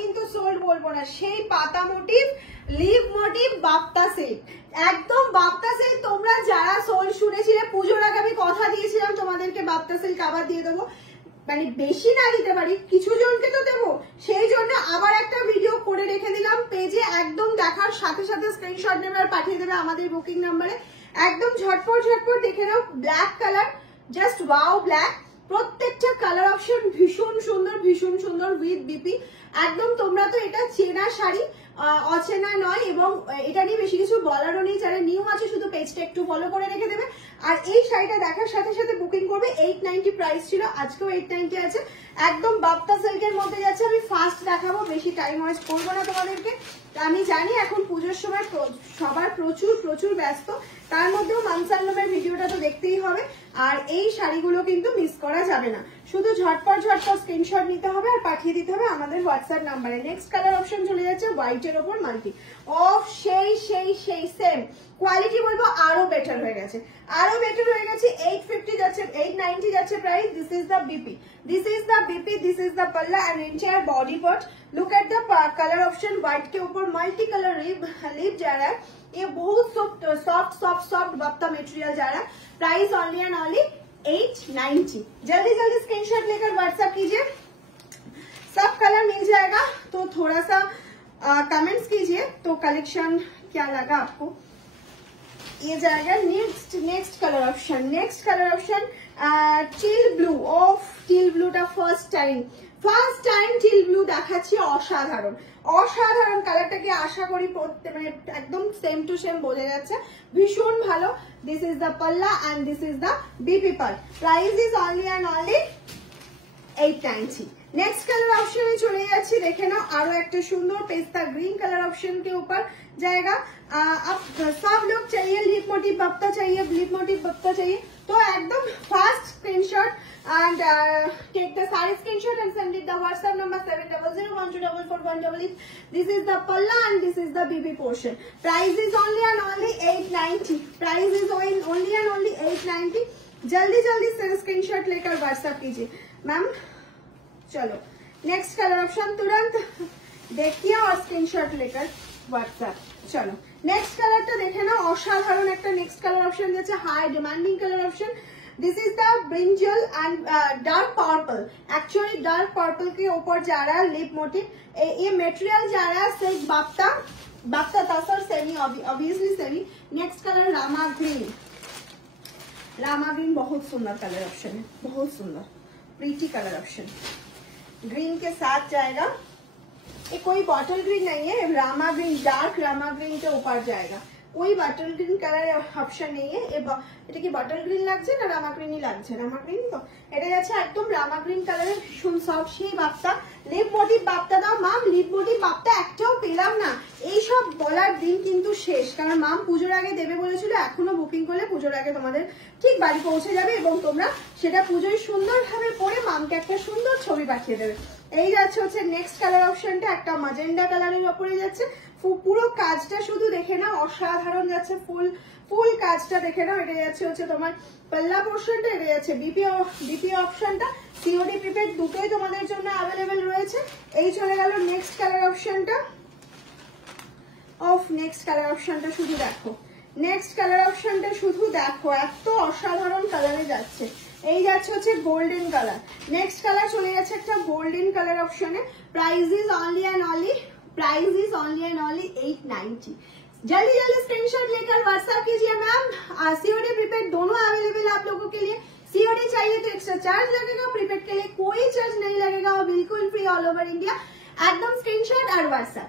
কিন্তু সোল্ড বলবো না, সেই পাতা motive leave motive Bapta silk, একদম বাপ্তা সিল্ক। তোমরা যারা সোল্ড শুনেছিলে পুজোর আগে আমি কথা দিয়েছিলাম তোমাদেরকে বাপ্তা সিল্ক আবার দিয়ে দেবো, মানে বেশি না দিতে পারি, কিছু জনকে তো দেবো, সেই জন্য আবার একটা ভিডিও করে রেখে দিলাম পেজে। একদম দেখার সাথে সাথে স্ক্রিনশট নেবে আর পাঠিয়ে দেবে আমাদের বুকিং নাম্বারে। একদম ঝটপট ঝটপট দেখে নাও। Black colour, just wow black. প্রত্যেকটা কালার অপশন ভীষণ সুন্দর উইথ বিপি। একদম তোমরা তো এটা চেনা শাড়ি, অচেনা নয়, এবং এটা নিয়ে বেশি কিছু বলারও নেই। যারা নিউ আছে শুধু পেজটা একটু ফলো করে রেখে দেবে। আর এই শাড়িটা দেখার সাথে সাথে বুকিং করবে। 890 প্রাইস ছিল, আজকেও 890 আছে। একদম বাপ্তা সিল্কের মধ্যে যাচ্ছে। আমি ফার্স্ট দেখাবো, বেশি টাইম ওয়েস্ট করবো না তোমাদেরকে। আমি জানি এখন পুজোর সময় সবার প্রচুর ব্যস্ত, তার মধ্যেও মানসাল্লমের ভিডিওটা তো দেখতেই হবে। আর এই শাড়িগুলো কিন্তু মিস করা যাবে না, শুধু ঝটপট স্ক্রিনশট নিতে হবে আর পাঠিয়ে দিতে হবে আমাদের হোয়াটসঅ্যাপ নাম্বারে। নেক্সট কালার অপশন চলে যাচ্ছে হোয়াইটের ওপর মাল্টি। অফ সেই সেম কোয়ালিটি বলবো আরো বেটার হয়ে গেছে, 850 যাচ্ছে, 890 যাচ্ছে price. This is the BP, this is the पल्ला and entire body part. Look at the colour option, white के ऊपर मल्टी कलर लिप जा रहा है। ये बहुत सॉफ्ट बाप्ता मटेरियल जा रहा है। Price only and only 890। जल्दी स्क्रीनशॉट लेकर व्हाट्सएप कीजिए, सब कलर मिल जाएगा। तो थोड़ा सा कमेंट्स कीजिए तो कलेक्शन क्या लगा आपको। ये जाएगा next colour option teal blue. Of teal ব্লুটা ফার্স্ট টাইম টিল ব্লু দেখাচ্ছি। অসাধারণ কালারটাকে আশা করি মানে একদম সেম টু সেম বোঝা যাচ্ছে, ভীষণ ভালো। দিস ইজ দ্য পাল্লা and this is the BP part. Price is only and only 890। Next colour option में चले जाच्छी, देखे ना आरो एक सुंदर पेस्ता ग्रीन कलर ऑप्शन के ऊपर जाएगा। अब सब लोग चाहिए लिप मोटिव बाप्ता चाहिए, तो एकदम fast screenshot and take the sari screenshot and send it the WhatsApp number 7001244188। This is the पल्ला and this is the BB portion. Price is only and only 890। जल्दी स्क्रीनशॉट लेकर व्हाट्सएप कीजिए मैम। चलो next colour option तुरंत देखिए और screenshot लेकर WhatsApp. चलो नेक्स्ट कलर तो देखे ना, असाधारण एक नेक्स्ट कलर ऑप्शन दिए, high demanding colour option. This is the brinjal and dark purple. Actually dark purple के ऊपर जा रहा है लिप मोटिव। ये मटेरियल जा रहा है सिल्क बाप्ता tussar semi, obviously semi. Next colour रामा ग्रीन बहुत सुंदर कलर ऑप्शन है, बहुत सुंदर प्रीटी कलर ऑप्शन। ग्रीन के साथ जाएगा, ये कोई बॉटल ग्रीन नहीं है, Rama green, dark Rama green के ऊपर जाएगा। कोई बॉटल ग्रीन कलर ऑप्शन नहीं है। এটা কি বটল গ্রিন লাগছে না রামা গ্রিনই লাগছে? রামা গ্রিন তো এটা যাচ্ছে একদম রামা গ্রিন কালারের ভীষণ সফট সেই বাপ্তা। লিপ মোটিভ বাপ্তা দাও মাম, লিপ মোটিভ বাপ্তা একটাও পেলাম না। এইসব বলার দিন কিন্তু শেষ, কারণ মাম পুজোর আগে দেবে বলেছিল। এখনো বুকিং করলে পুজোর আগে তোমাদের ঠিক বাড়ি পৌঁছে যাবে এবং তোমরা সেটা পুজোয় সুন্দরভাবে পরে মামকে একটা সুন্দর ছবি পাঠিয়ে দেবে। এই যাচ্ছে হচ্ছে নেক্সট কালার অপশনটা, একটা ম্যাজেন্ডা কালারের উপরে যাচ্ছে। পুরো কাজটা শুধু দেখে নাও, অসাধারণ যাচ্ছে। ফুল কাজটা দেখে নাও। এটা যাচ্ছে হচ্ছে তোমার পাল্লা পোর্শনটা, এটা যাচ্ছে বিপি অপশনটা। সিওডি প্রিপেড দুটোই তোমাদের জন্য অ্যাভেলেবেল রয়েছে। এই চলে গেল নেক্সট কালার অপশনটা। নেক্সট কালার অপশনটা শুধু দেখো, এত অসাধারণ কালারে যাচ্ছে। এই যাচ্ছে হচ্ছে গোল্ডেন কালার। নেক্সট কালার চলে যাচ্ছে একটা গোল্ডেন কালার অপশনে। Price is only and only 890। जल्दी स्क्रीनशॉट लेकर व्हाट्सएप कीजिए मैम। सीओडी प्रीपेड दोनों अवेलेबल आप लोगों के लिए। सीओडी चाहिए तो एक्स्ट्रा चार्ज लगेगा, प्रीपेड के लिए कोई चार्ज नहीं लगेगा और बिल्कुल फ्री ऑल ओवर इंडिया। एकदम स्क्रीनशॉट और व्हाट्सएप।